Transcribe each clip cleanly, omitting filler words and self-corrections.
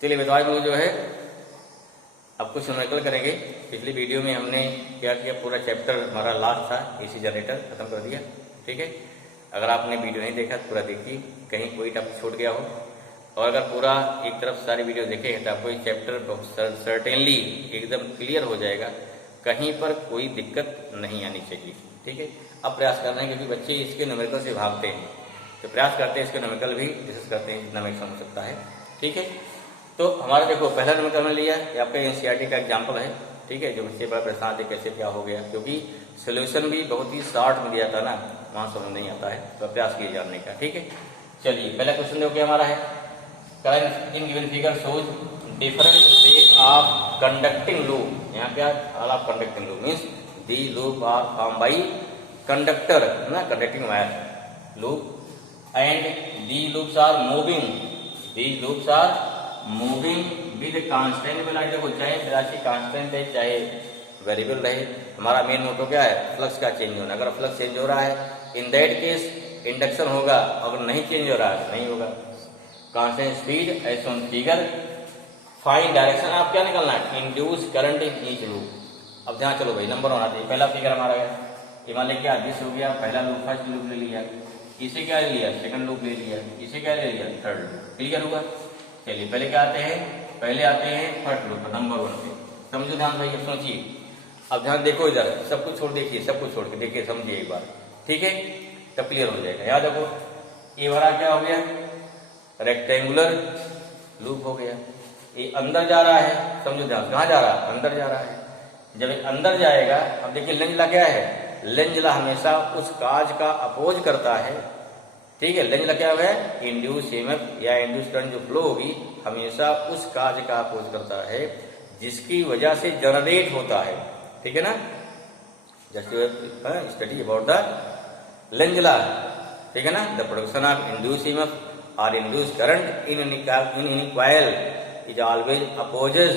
चलिए बताओ हम लोग जो है अब कुछ न्यूमेरिकल करेंगे। पिछली वीडियो में हमने क्या किया, पूरा चैप्टर हमारा लास्ट था एसी जनरेटर खत्म कर दिया। ठीक है, अगर आपने वीडियो नहीं देखा तो पूरा देखिए, कहीं कोई टॉपिक छूट गया हो। और अगर पूरा एक तरफ सारी वीडियो देखेंगे तो आपको ये चैप्टर बहुत सर्टेनली एकदम क्लियर हो जाएगा, कहीं पर कोई दिक्कत नहीं आनी चाहिए। ठीक है, अब प्रयास कर रहे हैं क्योंकि बच्चे इसके न्यूमेरिकल से भागते हैं, तो प्रयास करते हैं इसके न्यूमेरिकल भी डिस्कस करते हैं जितना मैक्सिमम हो सकता है। ठीक है, तो हमारा देखो पहला न्यूमेरिकल हमने लिया, ये आपका एनसीईआरटी का एग्जाम्पल है। ठीक है, जो बच्चे बड़ा परेशान थे कैसे क्या हो गया, क्योंकि सोल्यूशन भी बहुत ही शॉर्ट में दिया था ना, वहाँ समझ नहीं आता है, तो प्रयास किए जानने का। ठीक है, चलिए पहला क्वेश्चन देखो क्या हमारा है, current in given figure shows different state of conducting loop. यहाँ क्या all of conducting loop means the loop are form by conductor ना, conducting wire loop and the loops are moving, the loops are moving with constant velocity. देखो चाहे velocity constant है चाहे variable रहे, हमारा main motto क्या है, flux का चेंज होना। अगर फ्लक्स चेंज हो रहा है इन दैट केस इंडक्शन होगा, अगर नहीं चेंज हो रहा है नहीं होगा। Constant speed as on figure, find direction, आप क्या निकलना है, induce current in each loop. अब ध्यान चलो भाई नंबर होना चाहिए, पहला फिगर हमारा है, ये मान लिया क्या दिस हो गया, पहला लूप फर्स्ट लूप ले लिया, इसे क्या ले लिया सेकंड लूप ले लिया, इसे क्या ले लिया थर्ड लूप। क्लियर हुआ। चलिए पहले क्या आते हैं, पहले आते हैं फर्स्ट लूप नंबर 1 पे, समझो ध्यान भाई, अब सोचिए, अब ध्यान देखो इधर, सब कुछ छोड़ देखिए, सब कुछ छोड़ के देखिए, समझिए एक बार। ठीक है, तब क्लियर हो जाएगा। याद रखो ये वाला क्या हो गया, रेक्टेंगुलर लूप हो गया, ये अंदर जा रहा है, समझो ध्यान, कहाँ जा रहा है, अंदर जा रहा है। जब ये अंदर जाएगा, अब देखिए लेंजला क्या है, लेंजला हमेशा उस काज का अपोज करता है। ठीक है, लेंजला क्या है, इंड्यूस ईएमएफ या इंड्यूस करंट जो फ्लो होगी हमेशा उस काज का अपोज करता है जिसकी वजह से जनरेट होता है। ठीक है ना, जस्ट स्टडी अबाउट द लेंजला। ठीक है ना, the production of induce EMF or induced current in any coil is always opposes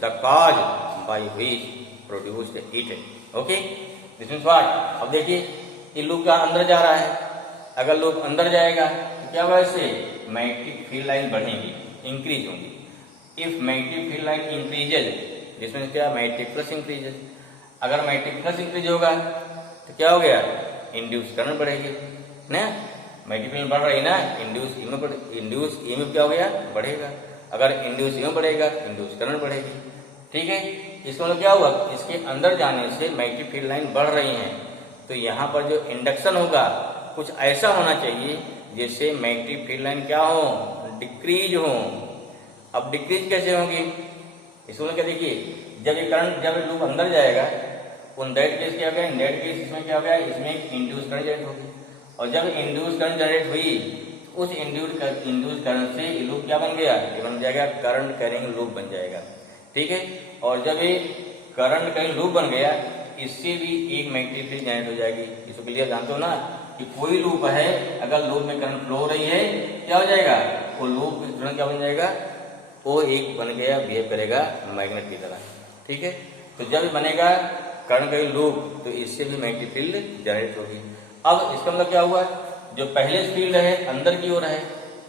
the cause by which produced it. Okay, this means what? अब देखिए ये लूप का अंदर जा रहा है, अगर लूप अंदर जाएगा तो क्या होगा, इससे मैग्नेटिक फील्ड लाइन बढ़ेगी, इंक्रीज होगी। If magnetic field line increases, जिसमें क्या मैग्नेटिक फ्लक्स इंक्रीजेज, अगर मैग्नेटिक फ्लक्स इंक्रीज होगा तो क्या हो गया, इंड्यूस करंट बढ़ेगी ना, मैग्नेटिक फील्ड बढ़ रही है ना, इंड्यूस ईएमएफ क्या हो गया, बढ़ेगा। अगर इंड्यूस ईएमएफ बढ़ेगा इंड्यूस करंट बढ़ेगी। ठीक है, इसका मतलब क्या हुआ, इसके अंदर जाने से मैग्नेटिक फील्ड लाइन बढ़ रही है, तो यहाँ पर जो इंडक्शन होगा कुछ ऐसा होना चाहिए जिससे मैग्नेटिक फील्ड लाइन क्या हो, डिक्रीज हो। अब डिक्रीज कैसे होगी, इसमें क्या देखिए, जब ये करंट जब लूप अंदर जाएगा उन दैट केस क्या होगा, इन दैट केस इसमें क्या होगा, इसमें इंड्यूस करंट जनरेट होगी, और जब इंड्यूस करंट जनरेट हुई उस इंड्यूस करंट से लूप क्या बन गया, ये बन जाएगा करंट कैरिंग लूप बन जाएगा। ठीक है, और जब ये करंट कैरिंग लूप बन गया इससे भी एक मैग्नेटिक फील्ड जनरेट हो जाएगी। इसको क्लियर जानते हो ना कि कोई लूप है, अगर लूप में करंट फ्लो हो रही है क्या हो जाएगा, वो लूप तुरंत क्या बन जाएगा, वो एक बन गया बिहेव करेगा मैग्नेट की तरह। ठीक है, तो जब बनेगा करंट कैरिंग लूप तो इससे भी मैग्नेटिक फील्ड जनरेट होगी। अब इसका मतलब क्या हुआ, जो पहले फील्ड है अंदर की ओर है,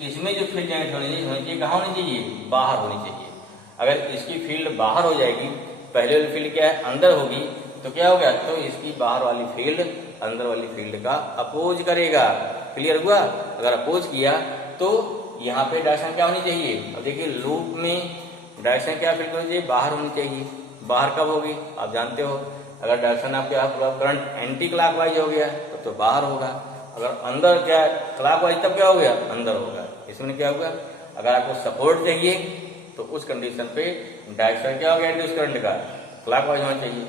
इसमें जो फील्ड जनरेट होनी चाहिए कहाँ होनी चाहिए, बाहर होनी चाहिए। अगर इसकी फील्ड बाहर हो जाएगी, पहले वाली फील्ड क्या है अंदर होगी, तो क्या होगा, तो इसकी बाहर वाली फील्ड अंदर वाली फील्ड का अपोज करेगा। क्लियर हुआ, अगर अपोज किया तो यहाँ पे डायरेक्शन क्या होनी चाहिए, अब देखिए लूप में डायरेक्शन क्या फील्ड होनी चाहिए, बाहर होनी चाहिए। बाहर कब होगी, आप जानते हो, अगर डायरेक्शन आपके करंट एंटी क्लॉकवाइज हो गया तो बाहर होगा, अगर अंदर क्या क्लॉकवाइज तब क्या हो गया, अंदर होगा। इसमें क्या होगा, अगर आपको सपोर्ट चाहिए तो उस कंडीशन पे डायरेक्शन क्या हो गया, इंड्यूस करंट का क्लॉकवाइज होना चाहिए।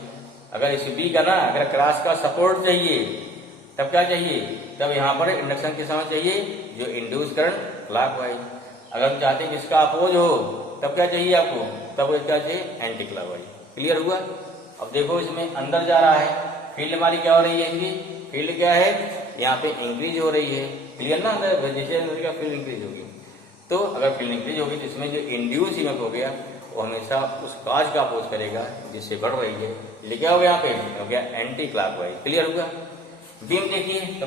अगर इस बी का ना, अगर क्रॉस का सपोर्ट चाहिए तब क्या चाहिए, तब यहाँ पर इंडक्शन के समय चाहिए जो इंड्यूस करंट क्लॉकवाइज। अगर चाहते हैं इसका अपोज हो तब क्या चाहिए आपको, तब क्या चाहिए, एंटी क्लॉकवाइज। क्लियर हुआ। अब देखो इसमें अंदर जा रहा है, फील्ड हमारी क्या हो रही है, इसकी फील्ड क्या है, यहाँ पे इंक्रीज हो रही है। क्लियर ना, अंदर जैसे अंदर का फील्ड इंक्रीज होगी, तो अगर फील्ड इंक्रीज होगी तो इसमें जो इंड्यूस ईएमएफ हो गया वो हमेशा उस काज का अपोज करेगा जिससे बढ़ रही है, इसलिए क्या हो गया, यहाँ पे हो गया एंटी क्लॉकवाइज। क्लियर हुआ। बीम देखिए, तो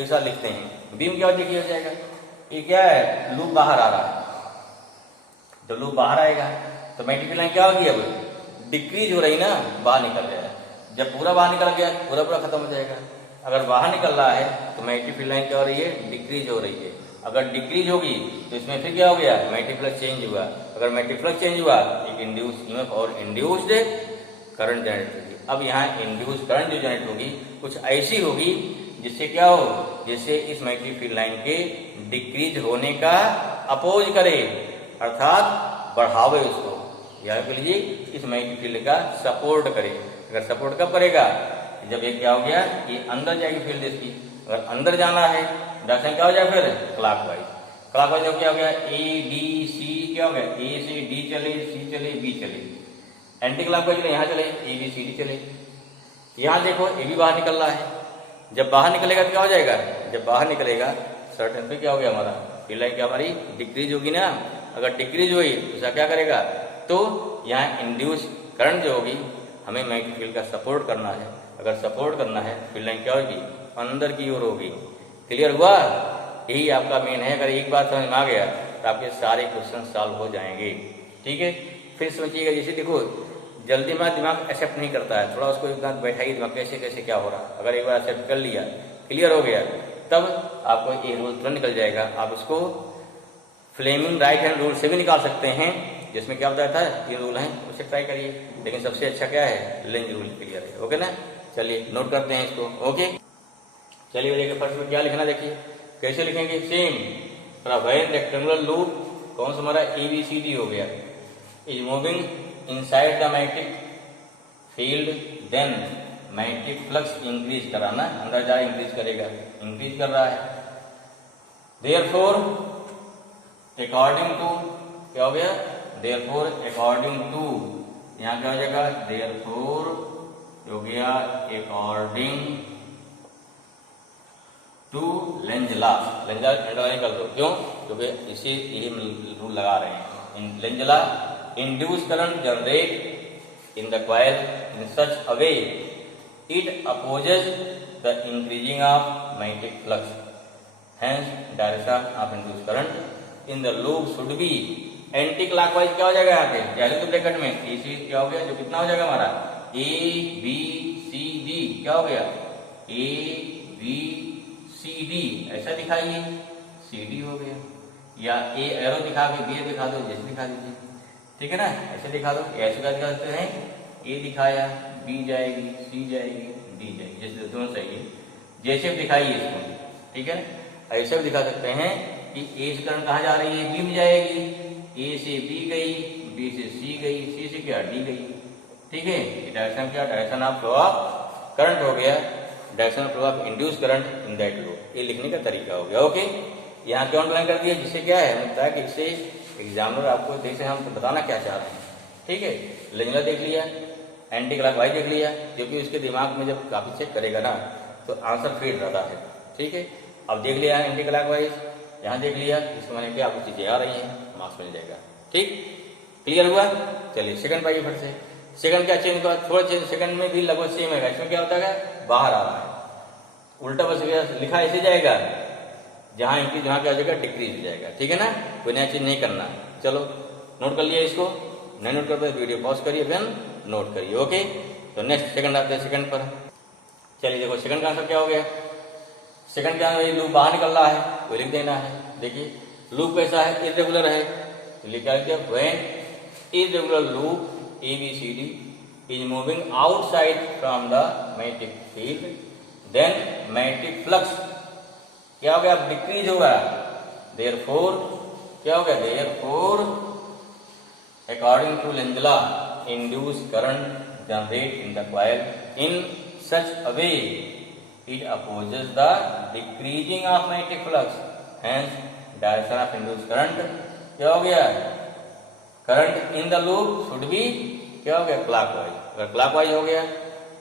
एक साथ लिखते हैं, बीम क्या देखिए हो जाएगा, ये क्या है, लूप बाहर आ रहा है, तो लूप बाहर आएगा, तो मैग्नेटिक फील्ड लाइन क्या होगी, अब डिक्रीज हो रही ना, बाहर निकल रहा है। जब पूरा बाहर निकल गया पूरा पूरा खत्म हो जाएगा। अगर बाहर निकल रहा है तो मैग्नेटिक फील्ड लाइन क्या हो रही है, डिक्रीज हो रही है। अगर डिक्रीज होगी तो इसमें फिर क्या हो गया, मैग्नेटिक फ्लक्स चेंज हुआ। अगर मैग्नेटिक फ्लक्स चेंज हुआ एक इंड्यूस ईएमएफ और इंड्यूस्ड करंट जनरेट होगी। अब यहाँ इंड्यूस करंट जो जनरेट होगी कुछ ऐसी होगी जिससे क्या हो, जिससे इस मैग्नेटिक फील्ड लाइन के डिक्रीज होने का अपोज करे, अर्थात बढ़ावे उसको, याद कर लीजिए इस मैग्नेटिक फील्ड का सपोर्ट करे। अगर सपोर्ट कब करेगा, जब ये क्या हो गया, ये अंदर जाएगी फील्ड इसकी। अगर अंदर जाना है डायरेक्शन क्या हो जाए फिर क्लॉकवाइज। क्लॉकवाइज हो क्या हो गया, ए डी सी क्या हो गया, ए से डी चले, सी चले, बी चले, एंटी क्लॉकवाइज चले, यहाँ चले ए बी सी डी चले। यहाँ देखो ए भी बाहर निकल रहा है, जब बाहर निकलेगा तो क्या हो जाएगा, जब बाहर निकलेगा सर्टेन पे क्या हो गया, हमारा फील्ड लाइन क्या हमारी डिक्रीज होगी ना। अगर डिक्रीज हुई उसका क्या करेगा, तो यहाँ इंड्यूस करंट जो होगी हमें मैग्नेटिक फील्ड का सपोर्ट करना है। अगर सपोर्ट करना है फील्ड लाइन क्या होगी, अंदर की ओर होगी। क्लियर हुआ, यही आपका मेन है। अगर एक बार समझ में आ गया तो आपके सारे क्वेश्चन सॉल्व हो जाएंगे। ठीक है, फिर समझिएगा, जैसे देखो जल्दी में दिमाग एक्सेप्ट नहीं करता है, थोड़ा उसको एक बार बैठाइए दिमाग कैसे कैसे क्या हो रहा है। अगर एक बार एक्सेप्ट कर लिया, क्लियर हो गया, तब आपको ये रूल तुरंत निकल जाएगा। आप उसको फ्लेमिंग राइट हैंड रूल से भी निकाल सकते हैं, जिसमें क्या बताया था, ये रूल है, उसे ट्राई करिए। लेकिन सबसे अच्छा क्या है, लेंज रूल क्लियर है। ओके ना, चलिए नोट करते हैं इसको। ओके, चलिए देखिए फर्स्ट में क्या लिखना, देखिए कैसे लिखेंगे, सेम प्रवेन रेक्टेंगुलर लूप, कौन सा हमारा ABCD हो गया, is moving inside the magnetic field, then magnetic flux increase कराना, अंदर जा इंक्रीज करेगा, इंक्रीज कर रहा है। देयरफॉर अकॉर्डिंग टू क्या हो गया, देयरफॉर अकॉर्डिंग टू, यहाँ क्या हो जाएगा, देयरफॉर हो गया according to Lenz law. Lenz law underline कर दो, क्यों, क्योंकि इसी यही रूल लगा रहे हैं। Lenz law, induce current generate in the coil in such a way it opposes the increasing of magnetic flux, hence direction of induce current in the loop should be anti clockwise. क्या हो जाएगा यहाँ पे, जैसे तो bracket में इसी क्या हो गया, जो कितना हो जाएगा हमारा ABCD, क्या हो गया ABCD, ऐसा दिखाइए, CD हो गया, या A एरो दिखा के B दिखा दो, जैसे दिखा दीजिए, ठीक है ना, ऐसे दिखा दो। ऐसे क्या दिखा सकते हैं, A दिखाया, B जाएगी, C जाएगी, D जाएगी, जैसे दोनों सही है, जैसे दिखाइए इसको, ठीक है ना। ऐसे भी दिखा सकते हैं कि A से करंट कहाँ जा रही है, B में जाएगी, A से B गई, B से C गई, C से क्या D गई, ठीक है। डायरेक्शन क्या, direction of flow of current हो गया, direction of flow of induce current in that loop, ये लिखने का तरीका हो गया। ओके, यहाँ क्यों अंडरलाइन कर दिया, जिससे क्या है लगता है कि इससे एग्जामिनर आपको देख से हम बताना क्या चाह रहे हैं, ठीक है। लेंज लॉ देख लिया, एंटी क्लॉकवाइज देख लिया, क्योंकि उसके दिमाग में जब काफी चेक करेगा ना तो आंसर फिट रहता है, ठीक है। अब देख लिया एंटी क्लॉकवाइज, यहाँ देख लिया, इसके माने क्या आपको चीजें आ रही हैं, मार्क्स मिल जाएगा, ठीक, क्लियर हुआ। चलिए सेकंड पाइए फिर से, सेकंड क्या चेंज हुआ, थोड़ा चेंज, सेकंड में भी लगभग सेम है। इसमें क्या होता है, बाहर आ रहा है, उल्टा बस लिखा ऐसे जाएगा, जहां इंक्रीज जहां क्या हो जाएगा, डिक्रीज हो जाएगा, ठीक है ना, कोई नया चीज नहीं करना। चलो नोट कर लिया इसको, नहीं नोट करते वीडियो पॉज करिए, फिर नोट करिए। ओके, तो नेक्स्ट सेकंड आते हैं, सेकंड पर चलिए देखो सेकंड का आंसर क्या हो गया। सेकंड क्या है, लूप बाहर निकल रहा है, वो लिख देना है। देखिए लूप कैसा है, इरेगुलर है, तो लिखा है when irregular loop ABCD is moving outside from the magnetic field, then magnetic flux क्या हो गया, डिक्रीज होगा। Therefore क्या हो गया, Therefore according to Lenz law induced current generate in the coil in such a way it opposes the decreasing of magnetic flux, hence direction of induced current क्या हो गया, current in the loop should be क्या हो गया, clockwise. अगर clockwise हो गया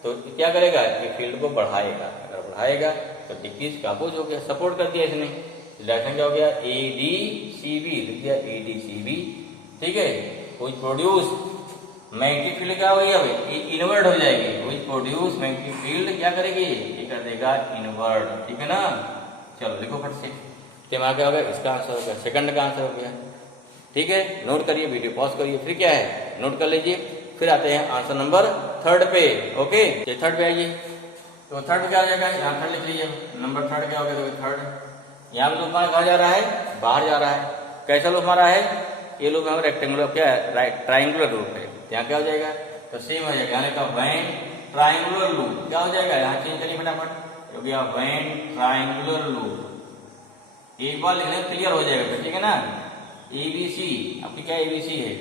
तो क्या करेगा, ये फील्ड को बढ़ाएगा, अगर बढ़ाएगा तो डिक्रीज का अपोज हो गया, सपोर्ट कर दिया इसने, डायरेक्शन क्या हो गया, ADCB लिख दिया, ADCB, ठीक है। कोई प्रोड्यूस मैग्नेटिक फील्ड क्या होगी, अब इनवर्ट हो जाएगी, कोई प्रोड्यूस मैग्नेटिक फील्ड क्या करेगी, ये कर देगा इनवर्ट, ठीक है ना। चलो लिखो फट से, दिमाग क्या हो गया, इसका आंसर हो गया, सेकंड का आंसर हो गया। ठीक है, नोट करिए, वीडियो पॉज करिए, फिर क्या है नोट कर लीजिए। फिर आते हैं आंसर नंबर 3 पे। ओके, ये 3 पे आइए। तो 3 क्या हो जाएगा, यहाँ 3 लिख लीजिए। नंबर 3 क्या हो गया, तो 3 यहाँ पे लूप हमारा कहाँ जा रहा है, बाहर जा रहा है। कैसा लूप हमारा है, ये लूप हमारा रेक्टेंगुलर क्या है, राइट ट्राइंगुलर लूप है। यहाँ क्या हो जाएगा, तो सेम हो जाएगा, यानी का व्हेन ट्राइंगुलर लूप क्या हो जाएगा, यहाँ चेंज करिए फटाफट, हो गया व्हेन ट्राइंगुलर लूप। एक बार लिखने क्लियर हो जाएगा, ठीक है ना। ABC आपकी क्या ABC है,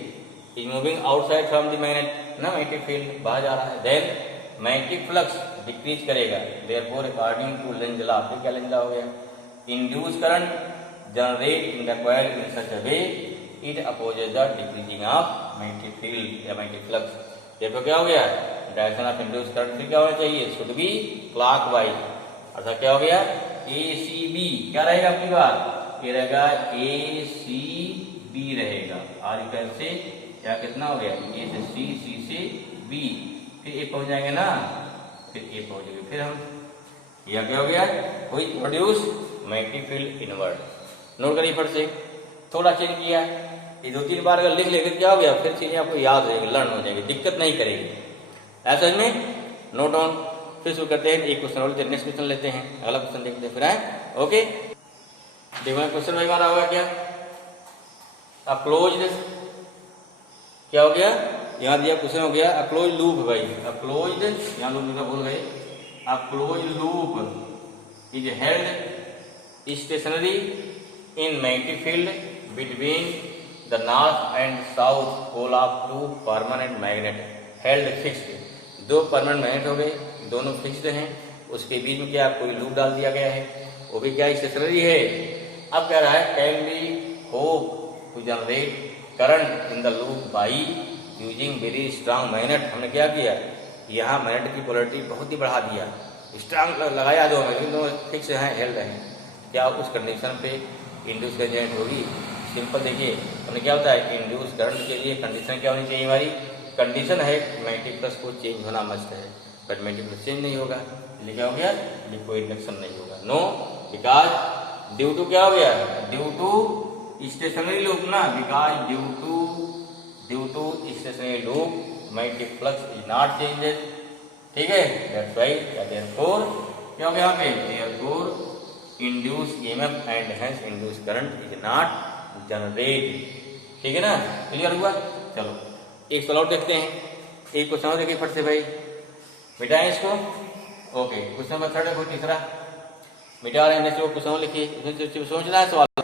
is moving outside from the magnet ना, मैग्नेटिक फील्ड बाहर जा रहा है। देन मैग्नेटिक फ्लक्स डिक्रीज करेगा, therefore according to Lenz law, फिर क्या लेंज लॉ हो गया, induce current generate in the coil in such a way it opposes the decreasing of magnetic field या मैग्नेटिक फ्लक्स। देखो क्या हो गया, डायरेक्शन ऑफ इंड्यूस करंट फिर क्या होना चाहिए, शुड बी क्लॉकवाइज। अर्थात क्या हो गया, ACB क्या रहेगा आपकी बात, ये रहेगा ACB रहेगा। आर इक्वल से क्या कितना हो गया, A से C, C से B, फिर A पहुंच जाएंगे ना, फिर A पहुंच जाएंगे, फिर हम यह क्या हो गया, कोई produce magnetic field invert. Note करिए फट से, थोड़ा चेंज किया, ये 2-3 बार अगर लिख लेकर क्या हो गया, फिर चीजें आपको याद हो जाएगी, लर्न हो जाएगी, दिक्कत नहीं करेगी। ऐसा में नोट ऑन। फिर शुरू करते हैं, एक क्वेश्चन और नेक्स्ट क्वेश्चन लेते हैं, अगला क्वेश्चन देखते हैं फिर है। ओके, देखो क्वेश्चन भाई हमारा होगा क्या, अक्लोज्ड क्या हो गया, यहाँ दिया क्वेश्चन हो गया अक्लोज लूप भाई, अक्लोज्ड यहाँ लूप का भूल गए, a close loop is held stationary in magnetic field between the north and south pole of 2 permanent magnet held fixed. 2 permanent magnet हो गए, दोनों फिक्स्ड हैं, उसके बीच में क्या कोई लूप डाल दिया गया है, वो भी क्या स्टेशनरी है। अब कह रहा है can be hope to generate current in the loop by using very strong magnet. हमने क्या किया, यहाँ मैग्नेट की पोलरिटी बहुत ही बढ़ा दिया, स्ट्रांग लगाया, दो मैग्नेट दोनों फिक्स हैं, हेल्ड हैं। क्या उस कंडीशन पे इंड्यूस करंट जनरेट होगी, सिंपल देखिए हमने क्या होता है कि इंड्यूस करंट के लिए कंडीशन क्या होनी चाहिए, हमारी कंडीशन है मैग्नेटिक प्लस को चेंज होना मस्ट है, बट मैग्नेटिक प्लस चेंज नहीं होगा, इसलिए क्या हो गया, कोई इंडक्शन नहीं होगा। नो, बिकॉज ड्यू टू क्या हो गया, ड्यू टू स्टेशनरी लूप ना, because due to stationary loop magnetic flux is not changes, ठीक है, दैट्स व्हाई देयरफॉर क्या हो गया यहाँ पे, therefore induce EMF and hence induce current is not generated. ठीक है ना, क्लियर हुआ। चलो एक सवाल और देखते हैं, एक क्वेश्चन और देखिए फट से भाई, मिटाएं इसको। ओके, क्वेश्चन नंबर 3 है, तीसरा मिटा रहे हैं, नेक्स्ट क्वेश्चन लिखिए, सोचना है सवाल।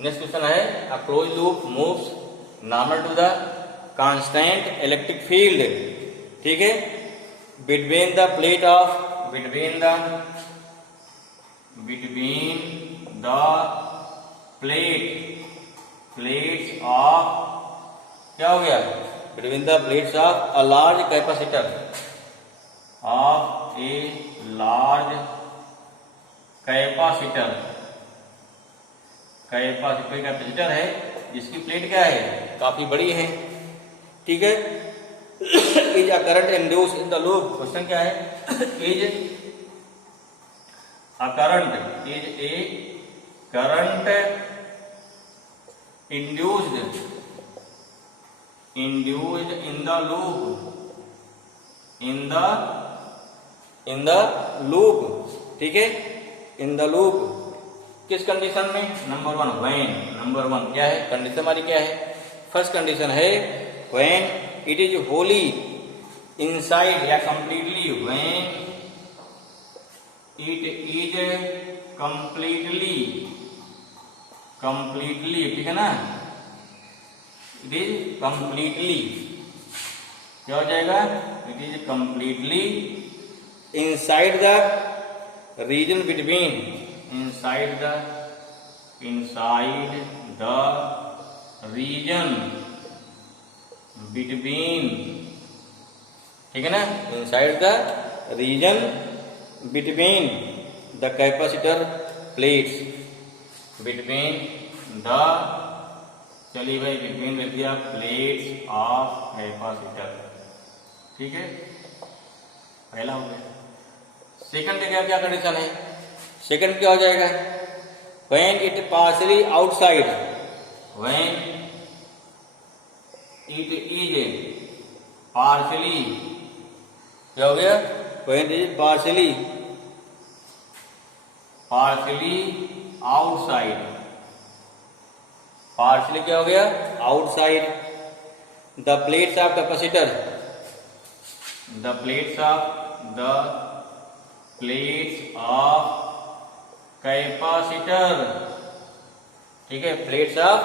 नेक्स्ट क्वेश्चन है, a close loop moves normal to the constant electric field, ठीक है, between the plate of between the plates of क्या हो गया, between the plates of a large capacitor of a large capacitor है जिसकी plate क्या है, काफी बड़ी है, ठीक है। Is a current induce in the loop, question क्या है, is a current induced in the loop, ठीक है, इन द लूप किस कंडीशन में, नंबर 1 व्हेन, नंबर 1 क्या है कंडीशन हमारी, क्या है, फर्स्ट कंडीशन है when it is wholly inside या completely, when it is completely, ठीक है ना, इट इज कंप्लीटली क्या हो जाएगा, it is completely inside the region between, inside the region between, ठीक है ना, inside the region between the capacitor plates, between the, चलिए भाई between लिख दिया, plates of capacitor, ठीक है, पहला हो गया। सेकंड का क्या कंडीशन है, सेकंड क्या हो जाएगा, when it partially outside, when it is partially, क्या हो गया, when it is partially outside, partially क्या हो गया, outside. The plates of capacitor, the plates of capacitor, ठीक है, plates of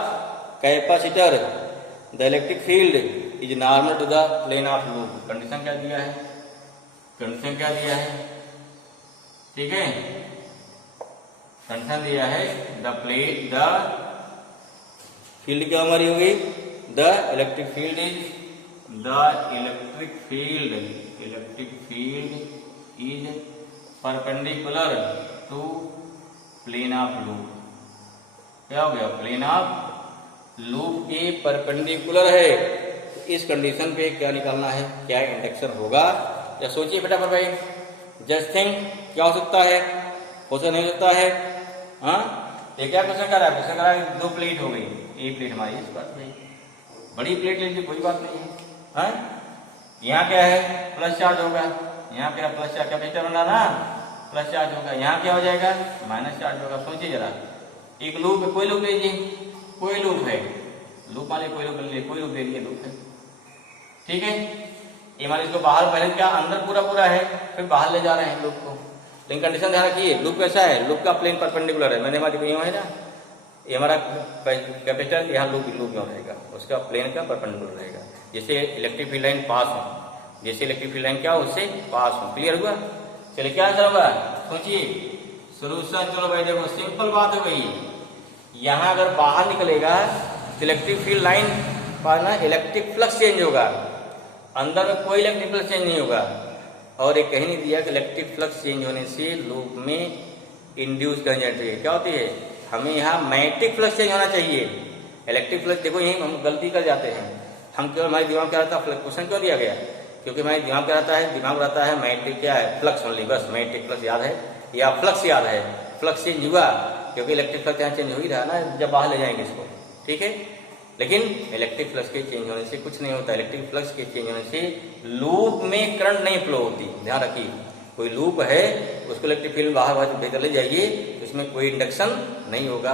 capacitor, the electric field is normal to the plane of loop. Condition क्या दिया है, कंडीशन क्या दिया है, ठीक है, कंडीशन दिया है द फील्ड क्या हमारी होगी, the electric field is perpendicular to plane of loop. क्या हो गया, प्लेन ऑफ लूप के परपेंडिकुलर है। इस कंडीशन पे क्या निकालना है, क्या इंडक्शन होगा, या सोचिए बेटा पर भाई, जस्ट थिंक, क्या हो सकता है, हो सकता नहीं हो सकता है। हाँ, ये क्या क्वेश्चन कर रहा है, क्वेश्चन कर रहा है 2 प्लेट हो गई, एक प्लेट हमारी इस बात नहीं, बड़ी प्लेट लीजिए, कोई बात नहीं है। हाँ, यहाँ क्या है, प्लस चार्ज होगा, यहाँ क्या प्लस चार्ज, कैपेसिटर बना ना, प्लस चार्ज होगा, यहाँ क्या हो जाएगा, माइनस चार्ज होगा। सोचिए जरा, एक लूप है, कोई लूप लीजिए, कोई लूप है, लूप मान लीजिए, कोई लूप ले लीजिए, कोई लूप ले लीजिए, लूप है, ठीक है। ये मान इसको बाहर, पहले क्या अंदर पूरा है, फिर बाहर ले जा रहे हैं लूप को। लेकिन कंडीशन ध्यान रखिए, लूप कैसा है, लूप का प्लेन परपेंडिकुलर है, मैंने हमारी है ना, ये हमारा कैपेसिटर, यहाँ लूप में रहेगा, उसका प्लेन का परपेंडिकुलर रहेगा। जैसे इलेक्ट्रिक फील्ड लाइन पास हो, जैसे इलेक्ट्रिक फील्ड लाइन क्या हो, उससे पास हो। क्लियर हुआ, चलिए क्या आंसर होगा, सोचिए सोल्यूशन। चलो भाई देखो, सिंपल बात है भाई, यहाँ अगर बाहर निकलेगा तो इलेक्ट्रिक फील्ड लाइन पर ना इलेक्ट्रिक फ्लक्स चेंज होगा, अंदर में कोई इलेक्ट्रिक फ्लक्स चेंज नहीं होगा। और ये कहीं नहीं दिया कि इलेक्ट्रिक फ्लक्स चेंज होने से लूप में इंड्यूस करंट जनरेट है, क्या होती है, हमें यहाँ मैग्नेटिक फ्लक्स चेंज होना चाहिए। इलेक्ट्रिक फ्लक्स देखो, यही हम गलती कर जाते हैं, हम केवल, हमारे दिमाग क्या रहता है, क्वेश्चन क्यों दिया गया, क्योंकि हमारे दिमाग क्या रहता है, दिमाग रहता है मैग्नेटिक क्या है, फ्लक्स ओनली, बस मैग्नेटिक फ्लक्स याद है या फ्लक्स याद है, फ्लक्स चेंज हुआ, क्योंकि इलेक्ट्रिक फ्लक्स यहाँ चेंज हो ही रहा ना जब बाहर ले जाएंगे इसको, ठीक है। लेकिन इलेक्ट्रिक फ्लक्स के चेंज होने से कुछ नहीं होता, इलेक्ट्रिक फ्लक्स के चेंज होने से लूप में करंट नहीं फ्लो होती। ध्यान रखिए, कोई लूप है, उसको इलेक्ट्रिक फील्ड बाहर भीतर ले जाइए, तो इसमें कोई इंडक्शन नहीं होगा,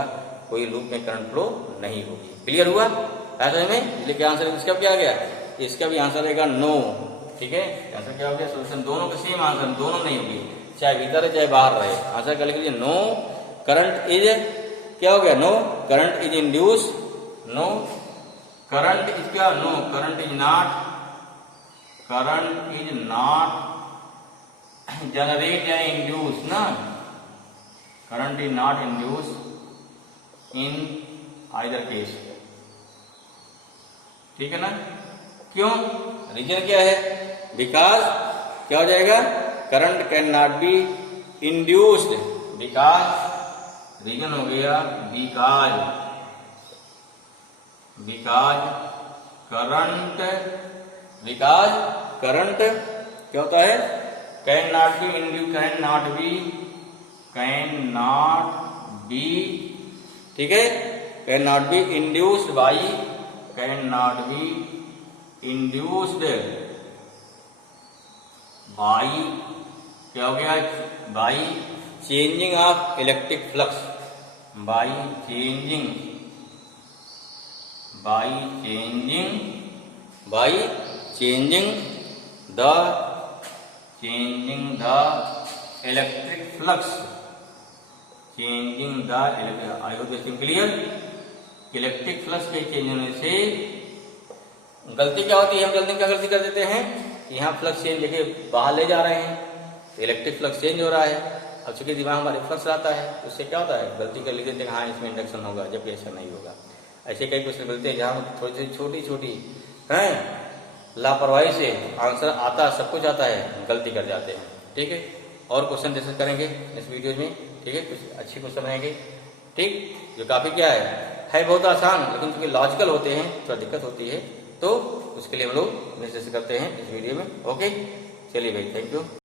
कोई लूप में करंट फ्लो नहीं होगी। क्लियर हुआ ऐसे में, इसलिए क्या आंसर इसका क्या आ गया, इसका भी आंसर रहेगा नो, ठीक है। आंसर क्या हो गया, सोल्यूशन दोनों का सेम आंसर, दोनों नहीं होगी, चाहे भीतर है चाहे बाहर रहे। आंसर क्या लिख लीजिए, नो करंट इज, क्या हो गया, no current is induce, no current is क्या, no current is not generate या इंड्यूस ना, current is not induce in either case, ठीक है ना। क्यों, रीजन क्या है, बिकॉज क्या हो जाएगा, current can not be induced, because, reason हो गया बिकॉज करंट क्या होता है, कैन नॉट बी इंड्यूस, ठीक है, can not be induced by, क्या हो गया, by changing of electric flux, by changing the electric flux, I hope this is clear. Electric flux के चेंज होने से गलती क्या होती है, हम जल्दी क्या गलती कर देते हैं, यहाँ फ्लक्स चेंज देखिए बाहर ले जा रहे हैं, तो इलेक्ट्रिक फ्लक्स चेंज हो रहा है। अब चूंकि दिमाग हमारे फ्लक्स रहता है, उससे क्या होता है, गलती कर लिख देते हैं हाँ इसमें इंडक्शन होगा, जबकि ऐसा नहीं होगा। ऐसे कई क्वेश्चन मिलते हैं जहाँ थोड़ी सी छोटी हैं, लापरवाही से आंसर आता, सब कुछ आता है, गलती कर जाते हैं, ठीक है। और क्वेश्चन डिस्कस करेंगे इस वीडियो में, ठीक है, कुछ अच्छे क्वेश्चन रहेंगे, ठीक, जो काफी क्या है बहुत आसान, लेकिन क्योंकि लॉजिकल होते हैं थोड़ा दिक्कत होती है, तो उसके लिए हम लोग डिस्कस करते हैं इस वीडियो में। ओके, चलिए भाई, थैंक यू।